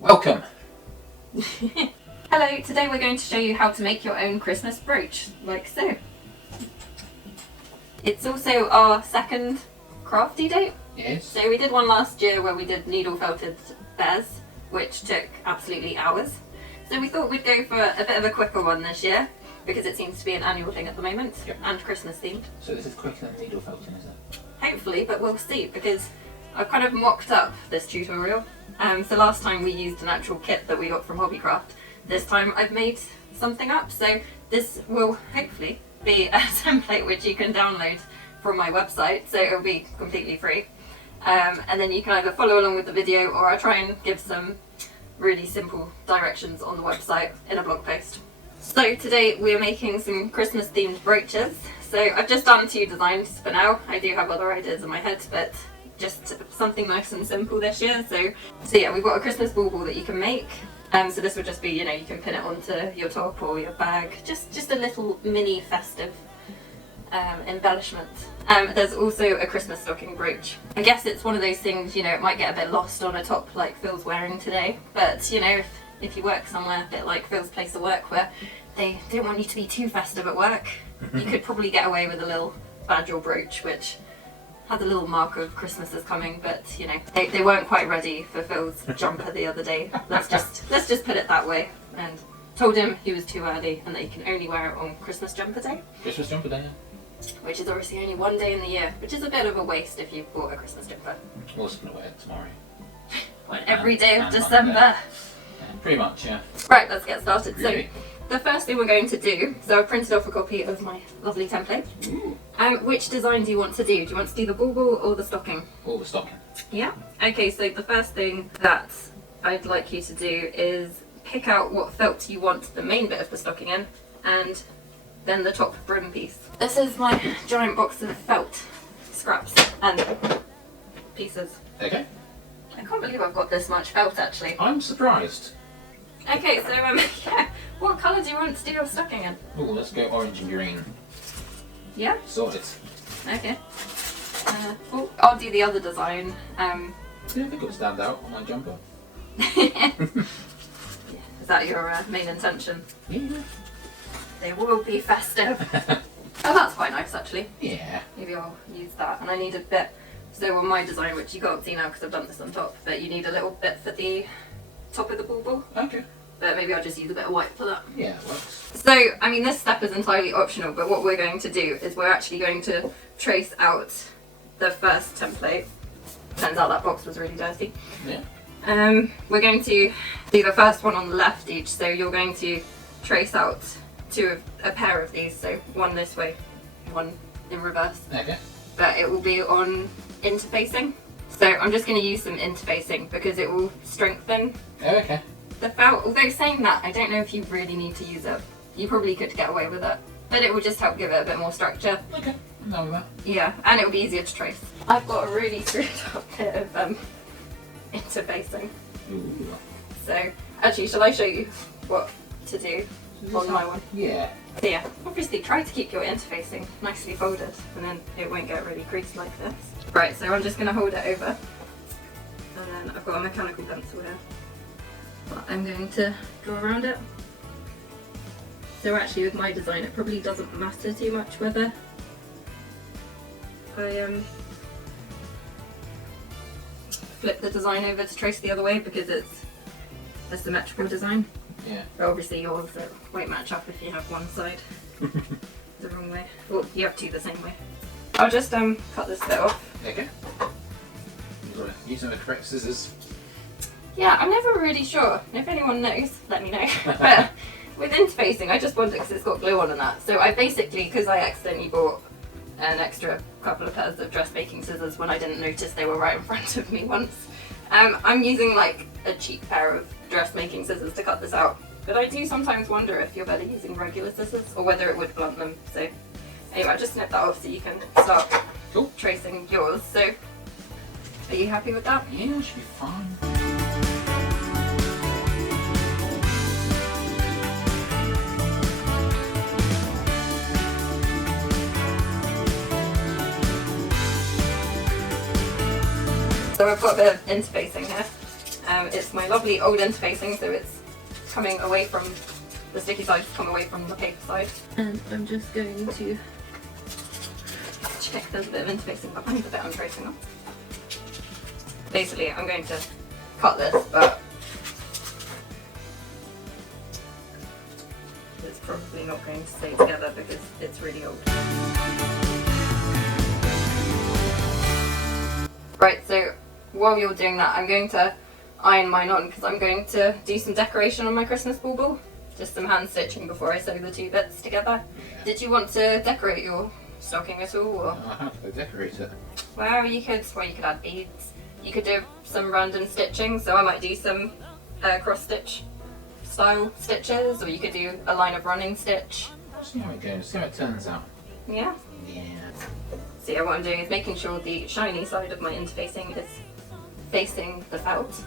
Welcome! Hello, today we're going to show you how to make your own Christmas brooch, like so. It's also our second crafty date. Yes. So we did one last year where we did needle felted bears, which took absolutely hours. So we thought we'd go for a bit of a quicker one this year, because it seems to be an annual thing at the moment, Yep. and Christmas themed. So this is quicker than needle felting, is it? Hopefully, but we'll see, because I've kind of mocked up this tutorial. So last time we used an actual kit that we got from Hobbycraft. This time I've made something up, so this will hopefully be a template which you can download from my website, so it'll be completely free. And then you can either follow along with the video, or I'll try and give some really simple directions on the website in a blog post. So today we're making some Christmas themed brooches. So I've just done 2 designs for now. I do have other ideas in my head, but just something nice and simple this year. So yeah, we've got a Christmas bauble that you can make. So this would just be, you know, you can pin it onto your top or your bag. Just a little mini festive embellishment. There's also a Christmas stocking brooch. I guess it's one of those things, you know, it might get a bit lost on a top like Phil's wearing today. But, you know, if you work somewhere a bit like Phil's place of work where they don't want you to be too festive at work, you could probably get away with a little badge or brooch, which has a little mark of Christmas is coming, but you know, they weren't quite ready for Phil's jumper the other day. Let's just put it that way. And told him he was too early and that he can only wear it on Christmas jumper day. Christmas jumper day, yeah. Which is obviously only one day in the year, which is a bit of a waste if you've bought a Christmas jumper. We're just going to wear it tomorrow. Well, every day of and December. Yeah, pretty much, yeah. Right, let's get started. Really? So the first thing we're going to do, so I've printed off a copy of my lovely template. Ooh. Which design do you want to do? Do you want to do the bauble or the stocking? All the stocking. Yeah. Okay, so the first thing that I'd like you to do is pick out what felt you want the main bit of the stocking in, and then the top brim piece. This is my giant box of felt scraps and pieces. Okay. I can't believe I've got this much felt actually. I'm surprised. Okay, so yeah, what colour do you want to do your stocking in? Oh, let's go orange and green. Yeah? Sorted. Okay. I'll do the other design. Yeah, I think it'll stand out on my jumper. Is that your main intention? Yeah. They will be festive. Oh, that's quite nice actually. Yeah. Maybe I'll use that. And I need a bit, so on my design, which you can't see now because I've done this on top, but you need a little bit for the top of the bauble. Okay. But maybe I'll just use a bit of white for that. Yeah, it works. So, I mean, this step is entirely optional, but what we're going to do is we're actually going to trace out the first template. Turns out that box was really dirty. Yeah. We're going to do the first one on the left each, so you're going to trace out a pair of these, so one this way, one in reverse. Okay. But it will be on interfacing. So I'm just going to use some interfacing because it will strengthen Oh, okay. the felt. Although saying that, I don't know if you really need to use it. You probably could get away with it, but it will just help give it a bit more structure. Okay. I'm done with that. Yeah, and it will be easier to trace. I've got a really screwed up bit of interfacing. Ooh. So actually, shall I show you what to do on my one? Yeah. So yeah, obviously try to keep your interfacing nicely folded, and then it won't get really creased like this. Right, so I'm just going to hold it over, and then I've got a mechanical pencil here. But I'm going to draw around it. So actually with my design it probably doesn't matter too much whether I flip the design over to trace the other way because it's a symmetrical design. Yeah. But obviously yours won't match up if you have one side the wrong way. Well, you have 2 the same way. I'll just cut this bit off. Okay. You've got to use the correct scissors. Yeah, I'm never really sure. If anyone knows, let me know. But with interfacing, I just wonder because it's got glue on and that. So I basically, because I accidentally bought an extra couple of pairs of dressmaking scissors when I didn't notice they were right in front of me once. I'm using like a cheap pair of dressmaking scissors to cut this out. But I do sometimes wonder if you're better using regular scissors or whether it would blunt them. So anyway, I just snip that off so you can start tracing yours. So are you happy with that? Yeah, it should be fine. So I've got a bit of interfacing here. It's my lovely old interfacing, so it's coming away from the sticky side, come away from the paper side. And I'm just going to check there's a bit of interfacing behind the bit I'm tracing on. Basically, I'm going to cut this, but it's probably not going to stay together because it's really old. Right, so while you're doing that, I'm going to iron mine on because I'm going to do some decoration on my Christmas bauble. Just some hand stitching before I sew the two bits together. Yeah. Did you want to decorate your stocking at all? Or? No, how do I decorate it? Well, you could add beads. You could do some random stitching, so I might do some cross stitch style stitches, or you could do a line of running stitch. I'll see how it goes, see how it turns out. Yeah? Yeah. So yeah, what I'm doing is making sure the shiny side of my interfacing is facing the felt.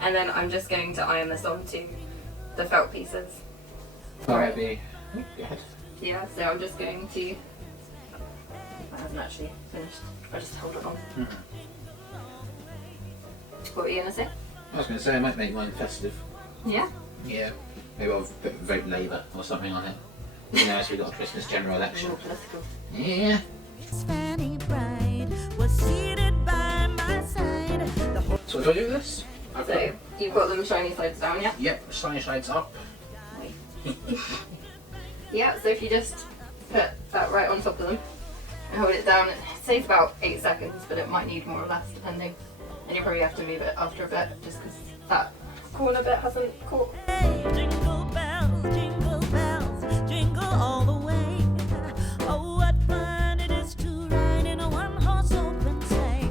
And then I'm just going to iron this onto the felt pieces. Alright. Go ahead. Yeah, so I'm just going to... I haven't actually finished. I'll just hold it on. What were you going to say? I was going to say I might make mine festive. Yeah? Yeah. Maybe I'll put vote Labour or something on it. You know, as we've got a Christmas general election. More political. Yeah. Fanny Bride was seated by my side. So what do I do with this? So you've got them shiny sides down, yeah? Yep, shiny sides up. Yeah, so if you just put that right on top of them and hold it down, it takes about 8 seconds, but it might need more or less depending. And you'll probably have to move it after a bit just because that corner bit hasn't caught. Jingle bells, jingle all the way. Oh, what fun it is to ride in a one-horse open sleigh.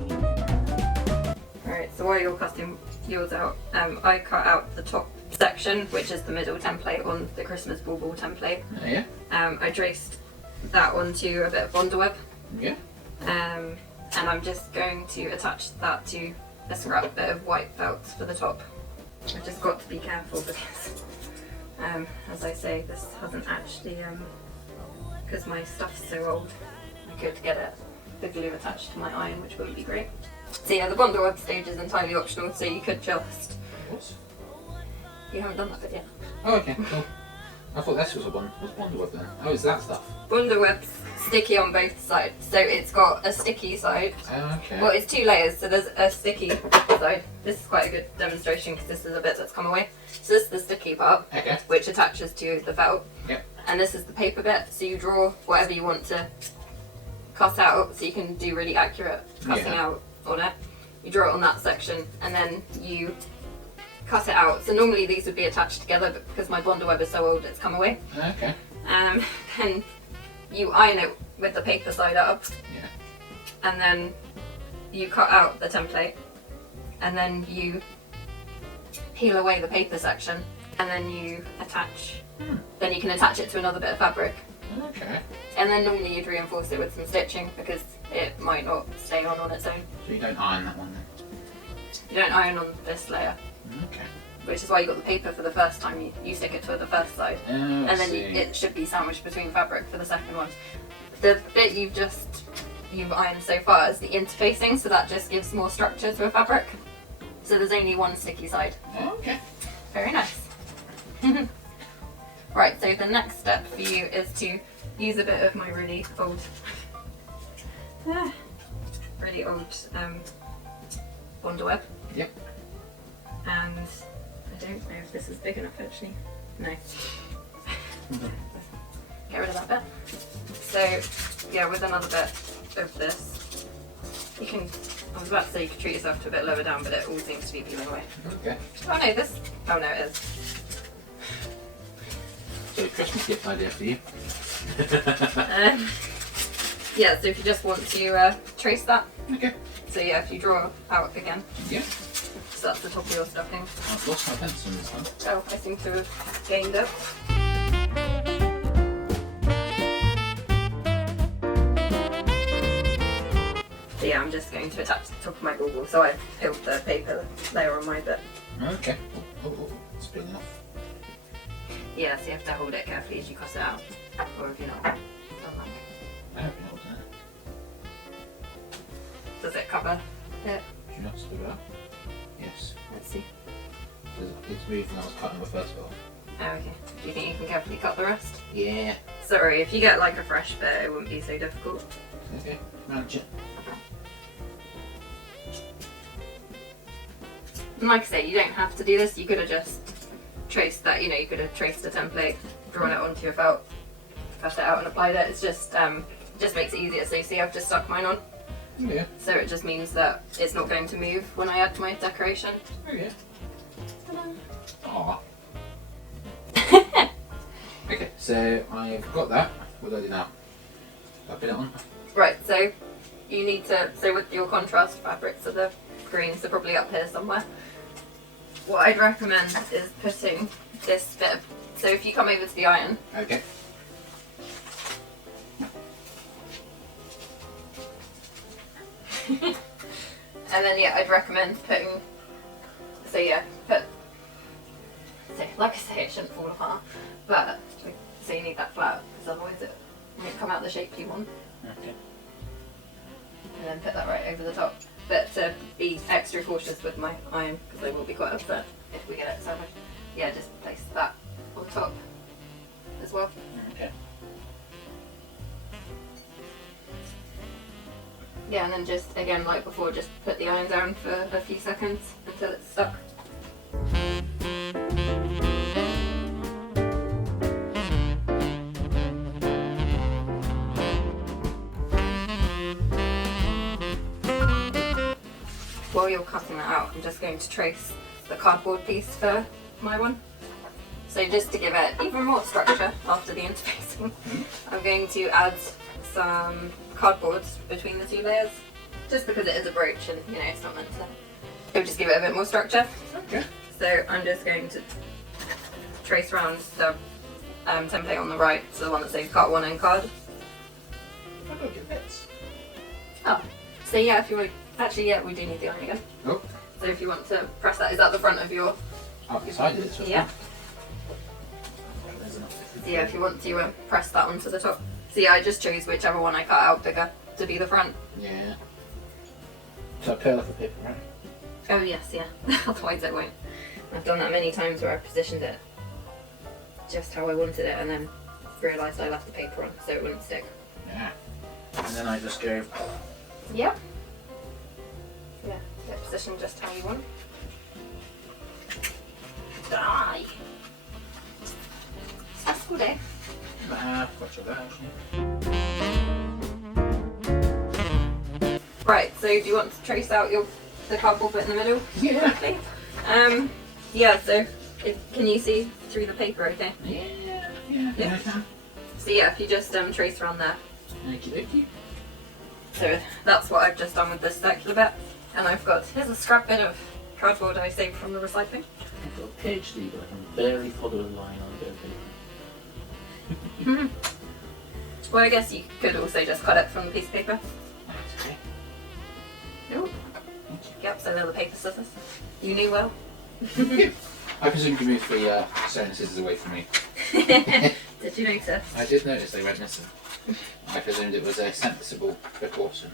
Alright, so while you're cutting yours out, I cut out the top section, which is the middle template on the Christmas bauble template. Yeah. I traced that onto a bit of Bondaweb. Yeah. And I'm just going to attach that to a scrap bit of white felt for the top. I've just got to be careful because, as I say, this hasn't actually, because my stuff's so old, I could get the glue attached to my iron, which wouldn't be great. So yeah, the Bondaweb stage is entirely optional, so you could just... What? You haven't done that bit yet. Oh, okay, cool. I thought this was what's Bondaweb then? Oh, it's that stuff. Bondaweb's sticky on both sides, so it's got a sticky side. Okay. Well, it's 2 layers, so there's a sticky side. This is quite a good demonstration because this is a bit that's come away. So this is the sticky part, Okay. which attaches to the felt. Yep. And this is the paper bit, so you draw whatever you want to cut out, so you can do really accurate cutting Yeah. out on it. You draw it on that section, and then you cut it out. So normally these would be attached together, but because my Bondaweb is so old, it's come away. Okay. Then you iron it with the paper side up, Yeah. and then you cut out the template, and then you peel away the paper section, and then you attach. Then you can attach it to another bit of fabric, Okay. and then normally you'd reinforce it with some stitching because it might not stay on its own. So you don't iron that one then? You don't iron on this layer, Okay. which is why you got the paper for the first time. You stick it to the first side, Oh, and I then see. it should be sandwiched between fabric for the second one. The bit you've ironed so far is the interfacing, so that just gives more structure to a fabric. So there's only one sticky side. Okay. Very nice. Right, so the next step for you is to use a bit of my really old Bondaweb. Yep. And I don't know if this is big enough actually. No. Get rid of that bit. So yeah, with another bit of this, you can, I was about to say you could treat yourself to a bit lower down, but it all seems to be peeling away. Okay. Oh no, it is. So Christmas gift idea for you. Yeah, so if you just want to trace that. Okay. So yeah, if you draw out again, Yeah. so that's the top of your stuffing. I've lost my pencil this time. Oh, I seem to have gained it. So yeah, I'm just going to attach the top of my bauble. So I've peeled the paper layer on my bit. Okay. Oh, it's big enough. Yeah, so you have to hold it carefully as you cut it out. Or if you're not done that. I haven't held that. Does it cover it? Just about. Yes. Let's see. It's moved when I was cutting the first bit off. Oh, okay. Do you think you can carefully cut the rest? Yeah. Sorry, if you get like a fresh bit, it wouldn't be so difficult. Okay, manage it. And like I say, you don't have to do this. You could have just traced that, you could have traced a template, drawn it onto your felt, cut it out and applied it. It's just makes it easier. So you see I've just stuck mine on. Yeah. So it just means that it's not going to move when I add my decoration. Oh yeah. Aww. Okay, so I've got that. What do I do now? I put it on? Right, so you need to, so with your contrast fabrics are the greens, they're probably up here somewhere. What I'd recommend is putting this bit, so if you come over to the iron. Okay. And then yeah, I'd recommend putting, so yeah, so like I say, it shouldn't fall apart, but so you need that flat, because otherwise it won't come out the shape you want. Okay. And then put that right over the top. But to be extra cautious with my iron, because they will be quite upset if we get it so much. Yeah, just place that on top as well. Okay. Yeah, and then just, again, like before, just put the iron down for a few seconds until it's stuck. While you're cutting that out, I'm just going to trace the cardboard piece for my one. So just to give it even more structure after the interfacing, I'm going to add some cardboard between the two layers, just because it is a brooch and it's not meant to. It'll just give it a bit more structure. Okay. So I'm just going to trace around the template on the right, so the one that says cut one end card. I don't get bits. Oh, so yeah, if you want, actually yeah, we do need the iron again. Oh. So if you want to press that, is that the front of your? Up the side of it. Yeah. There's enough. So yeah, if you want to press that onto the top. So yeah, I just chose whichever one I cut out bigger to be the front. Yeah. So I peel off the paper, right? Oh yes, yeah. Otherwise it won't. I've done that many times where I've positioned it just how I wanted it and then realised I left the paper on so it wouldn't stick. Yeah. And then I just go. Yep. Yeah, get it positioned just how you want. Die! Successful day. Much of that actually. Right, so do you want to trace out the cardboard bit in the middle? Yeah. Quickly? Yeah, so can you see through the paper okay? Yeah. Yeah. I can. So yeah, if you just trace around there. Okie dokie. So that's what I've just done with this circular bit. And I've got, here's a scrap bit of cardboard I saved from the recycling. I've got a PhD, but I can barely follow a line on a bit of paper. Well, I guess you could also just cut it from the piece of paper. That's okay. Ooh. Thank you. Yep, so they're the paper scissors. You knew well. I presume you moved the sewing scissors away from me. Did you notice? I did notice they went missing. I presumed it was a sensible precaution.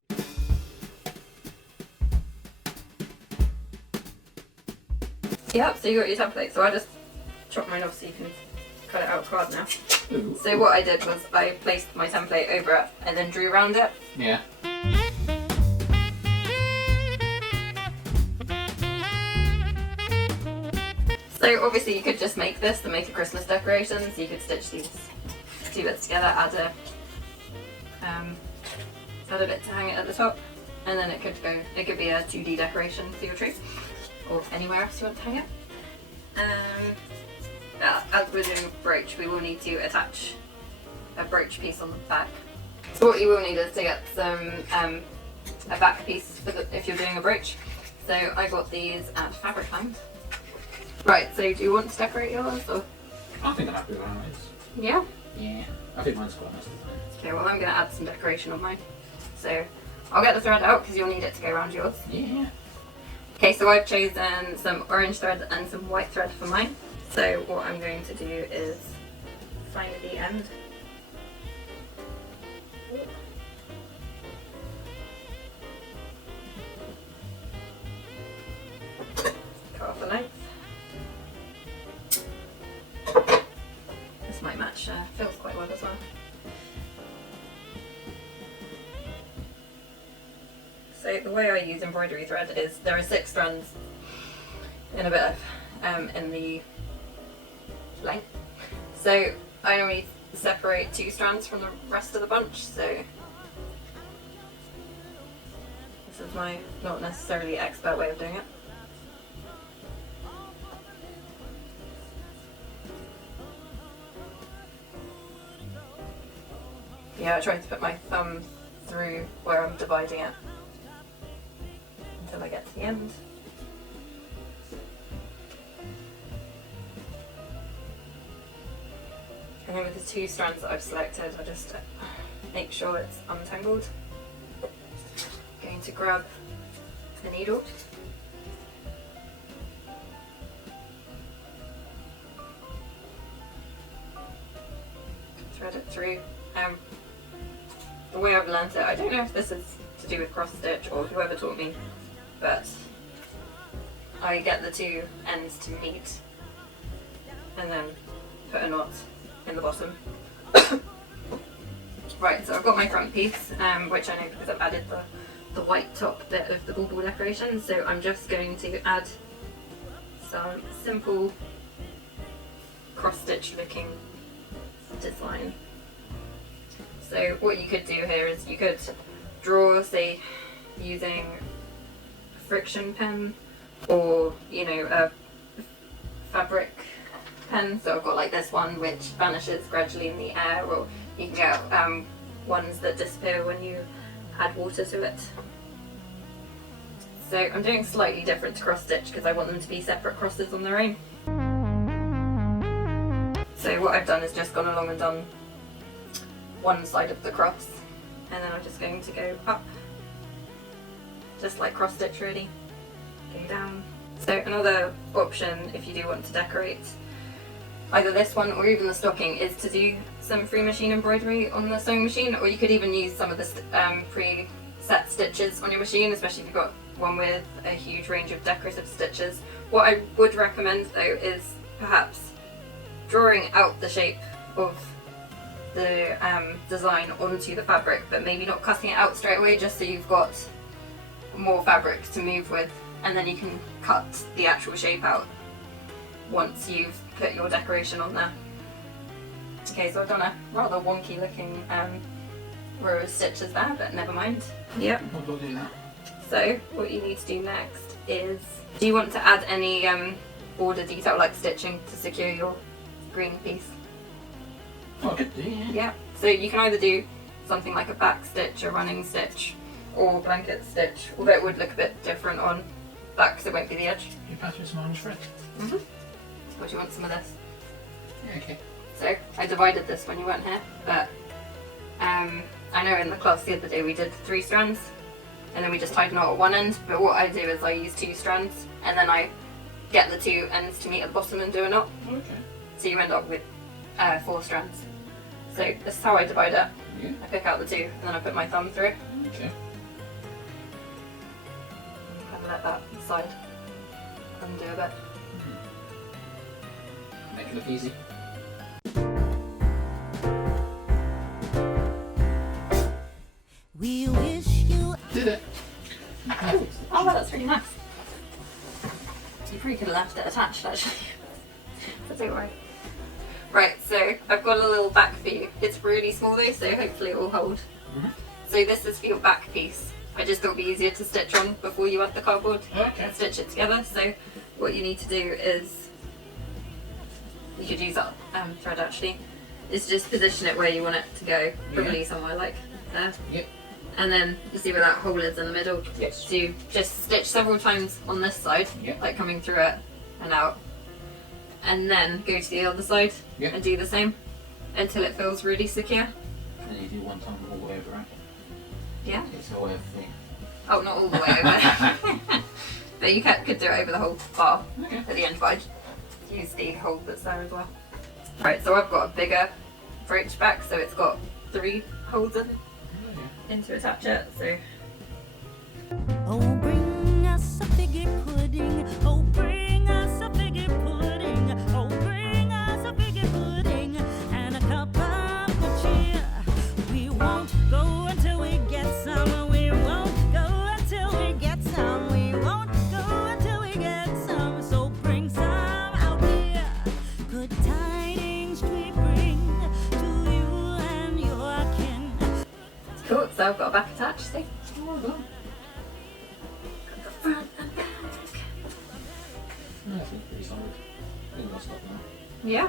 Yep, so you got your template. So I just chopped mine off so you can cut it out of card now. Ooh. So what I did was I placed my template over it and then drew around it. Yeah. So obviously you could just make this to make a Christmas decoration. So you could stitch these two bits together, add a bit to hang it at the top, and then it could be a 2D decoration for your tree or anywhere else you want to hang it. As we're doing a brooch, we will need to attach a brooch piece on the back. So what you will need is to get some a back piece for if you're doing a brooch. So I got these at Fabric Find. Right, so do you want to decorate yours or? I think I'm happy with mine. Yeah? Yeah. I think mine's quite nice design. Okay, well I'm going to add some decoration on mine. So I'll get the thread out because you'll need it to go around yours. Yeah. Okay, so I've chosen some orange thread and some white thread for mine. So what I'm going to do is find the end. Cut off the length. which feels quite well as well. So the way I use embroidery thread is there are 6 strands in a bit of in the length. So I normally separate 2 strands from the rest of the bunch. So this is my not necessarily expert way of doing it. Yeah, I try to put my thumb through where I'm dividing it until I get to the end. And then with the 2 strands that I've selected, I just make sure it's untangled. Going to grab the needle. Thread it through. The way I've learnt it, I don't know if this is to do with cross stitch or whoever taught me, but I get the 2 ends to meet and then put a knot in the bottom. Right, so I've got my front piece, which I know because I've added the white top bit of the bauble decoration, so I'm just going to add some simple cross stitch looking design. So what you could do here is you could draw, say, using a friction pen or, you know, a fabric pen. So I've got like this one which vanishes gradually in the air, or you can get ones that disappear when you add water to it. So I'm doing slightly different to cross stitch because I want them to be separate crosses on their own. So what I've done is just gone along and done one side of the cross, and then I'm just going to go up, just like cross stitch really, go down. So another option if you do want to decorate either this one or even the stocking is to do some free machine embroidery on the sewing machine, or you could even use some of the pre-set stitches on your machine, especially if you've got one with a huge range of decorative stitches. What I would recommend though is perhaps drawing out the shape of the design onto the fabric, but maybe not cutting it out straight away, just so you've got more fabric to move with, and then you can cut the actual shape out once you've put your decoration on there. Okay, so I've done a rather wonky looking row of stitches there, but never mind. Yep. We'll do that. So what you need to do next is, do you want to add any border detail like stitching to secure your green piece? Oh, I could do, yeah. Yeah, so you can either do something like a back stitch, a running stitch, or blanket stitch, although it would look a bit different on back because it won't be the edge. You pass me some orange thread? Mm-hmm. What do you want some of this? Yeah, okay. So I divided this when you weren't here, but I know in the class the other day we did 3 strands, and then we just tied a knot at one end, but what I do is I use 2 strands, and then I get the 2 ends to meet at the bottom and do a knot. Okay. So you end up with 4 strands. So this is how I divide it. Yeah. I pick out the 2 and then I put my thumb through. Okay. And let that side undo a bit. Make it look easy. We wish you Did it. Oh, well, that's really nice. You probably could have left it attached actually. But don't worry. Right, so I've got a little back for you. It's really small though, so hopefully it will hold. Mm-hmm. So this is for your back piece. I just thought it'd be easier to stitch on before you add the cardboard Okay. and stitch it together. So what you need to do is, you could use that thread actually, is just position it where you want it to go, probably somewhere like there. Yep. And then you see where that hole is in the middle. Yes. So you just stitch several times on this side, Yep. like coming through it and out. And then go to the other side Yep. and do the same until it feels really secure. And you do one time all the way over, right? Yeah? It's all over thing. Oh, not all the way over. But you could do it over the whole bar Okay. at the end, but I'd use the hole that's there as well. Right, so I've got a bigger brooch back, so it's got 3 holes in to attach it. So Oh, bring us a figgy pudding. Oh, bring us a figgy pudding. Oh, bring us a figgy pudding. And a cup I've got a back attach, see? Oh, well done. Got the front and back. Yeah, I think pretty solid. I think I'll stop now. Yeah.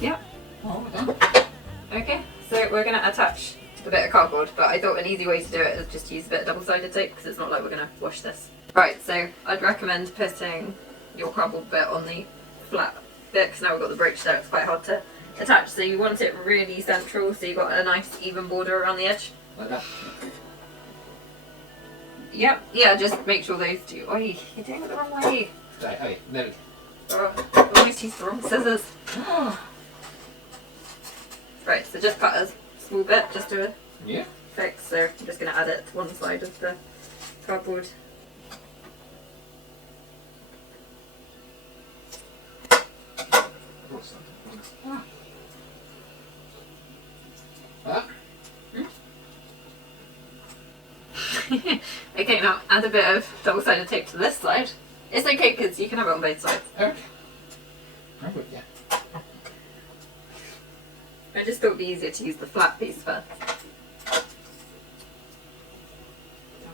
Yeah. Oh, well done. Okay, so we're going to attach the bit of cardboard, but I thought an easy way to do it is just use a bit of double-sided tape because it's not like we're going to wash this. Right, so I'd recommend putting your cardboard bit on the flat bit because now we've got the brooch there, it's quite hard to attach. So you want it really central so you've got a nice even border around the edge. Like that. Yep, yeah, just make sure those two. Oh, you're doing it the wrong way. Right, okay, there we go. Oh, almost used the wrong scissors. Right, so just cut a small bit just to Yeah. fix. So I'm just going to add it to one side of the cardboard. What's that? Ah. Ah. Okay, now add a bit of double-sided tape to this side. It's okay because you can have it on both sides. Okay. I'm with you. I just thought it would be easier to use the flat piece first. I'll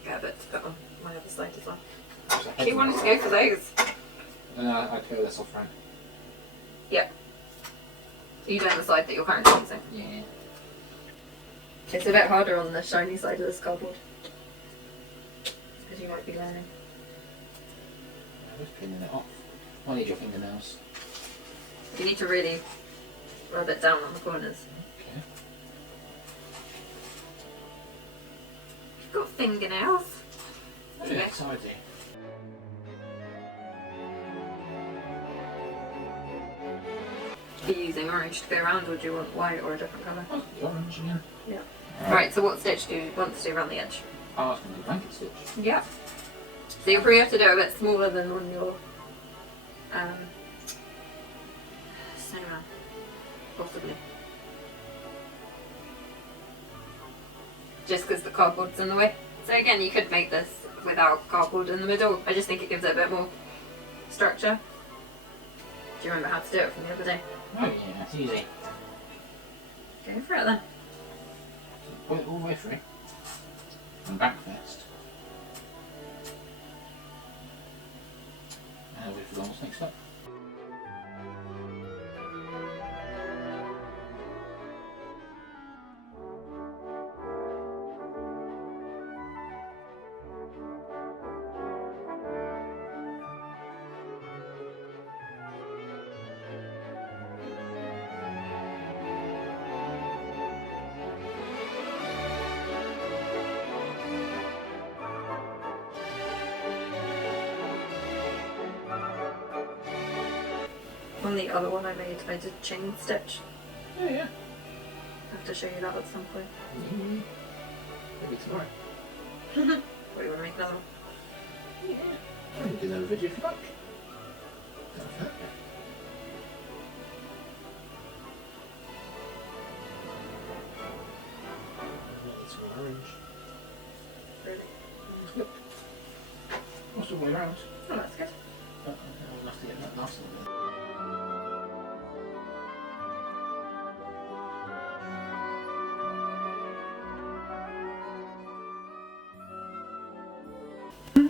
get a bit to put on my other side as well. Do you want to go for those? I'd go this off front. Yeah. So you doing the side that you're currently using? Yeah. It's a bit harder on the shiny side of this cardboard. Because you might be learning. I was pinning it off. I need your fingernails. You need to really rub it down on the corners. Okay. You've got fingernails. Yeah, so I do. Are you using orange to go around or do you want white or a different colour? Oh, the orange again. Yeah. Alright. Right, so what stitch do you want to do around the edge? Oh, I was going to do blanket stitch. Yeah. So you'll probably have to do it a bit smaller than on your snowman, possibly. Just because the cardboard's in the way. So again, you could make this without cardboard in the middle. I just think it gives it a bit more structure. Do you remember how to do it from the other day? Oh yeah, it's easy. Go for it then. Put it all the way through. And back first. And wait for the almost next up. On the other one I made, I did chain stitch. Oh yeah. I have to show you that at some point. Mm-hmm. Maybe tomorrow. What, you want to make another one? Yeah. I can do another video if you like. Okay. It's orange. Really? Look. What's the way around? Oh, that's good. I'll have to get that last one.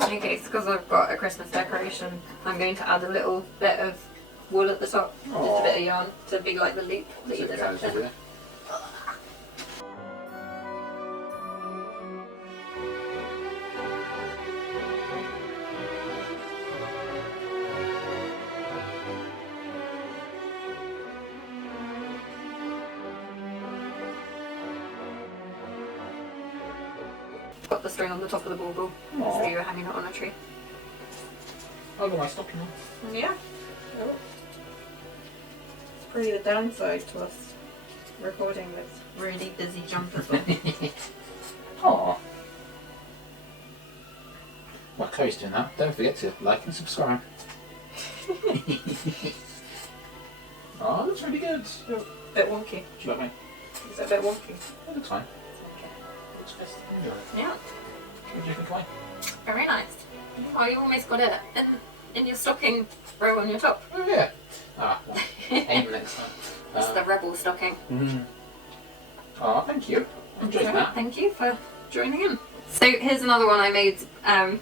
Okay, so because I've got a Christmas decoration, I'm going to add a little bit of wool at the top, just a bit of yarn to be like the loop that you did up there. Got the string on the top of the bauble, so you're hanging it on a tree. I'll go my stocking on. Yeah. Oh. It's probably the downside to us recording this really busy jump as well. Aww. While Chloe's doing that, don't forget to like and subscribe. Oh, it looks really good. A bit wonky. Do you like me? Is it a bit wonky? It looks fine. Okay. It looks best. Yeah. What do you think, Chloe? Very nice. Oh, you almost got it in your stocking row on your top. Oh yeah. Ah, well, aim next time. It's the rebel stocking. Oh, thank you. Enjoyed that. Thank you for joining in. So here's another one I made,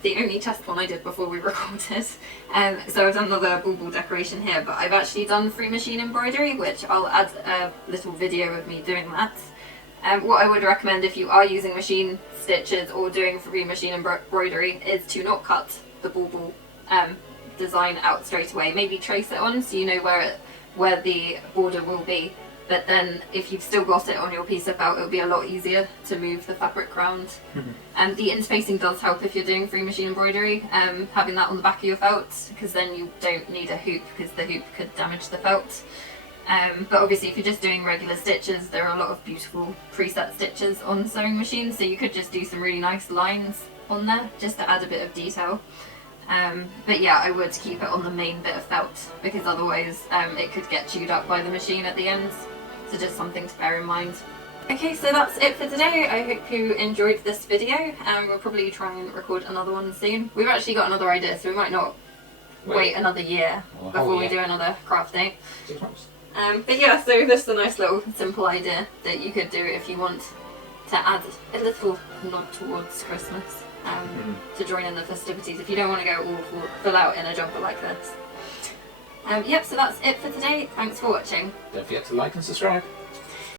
the only test one I did before we recorded. So I've done another bauble decoration here, but I've actually done free machine embroidery, which I'll add a little video of me doing that. What I would recommend if you are using machine stitches or doing free machine embroidery is to not cut the bauble design out straight away. Maybe trace it on so you know where the border will be. But then if you've still got it on your piece of felt, it'll be a lot easier to move the fabric around. And the interspacing does help if you're doing free machine embroidery, having that on the back of your felt, because then you don't need a hoop, because the hoop could damage the felt. But obviously if you're just doing regular stitches, there are a lot of beautiful preset stitches on sewing machines, so you could just do some really nice lines on there, just to add a bit of detail. But yeah, I would keep it on the main bit of felt, because otherwise it could get chewed up by the machine at the ends. So just something to bear in mind. Okay, so that's it for today. I hope you enjoyed this video, and we'll probably try and record another one soon. We've actually got another idea, so we might not wait another year before we do another craft day. 6 months. But yeah, so this is a nice little simple idea that you could do if you want to add a little nod towards Christmas, to join in the festivities if you don't want to go all full out in a jumper like this. Yep, so that's it for today. Thanks for watching. Don't forget to like and subscribe.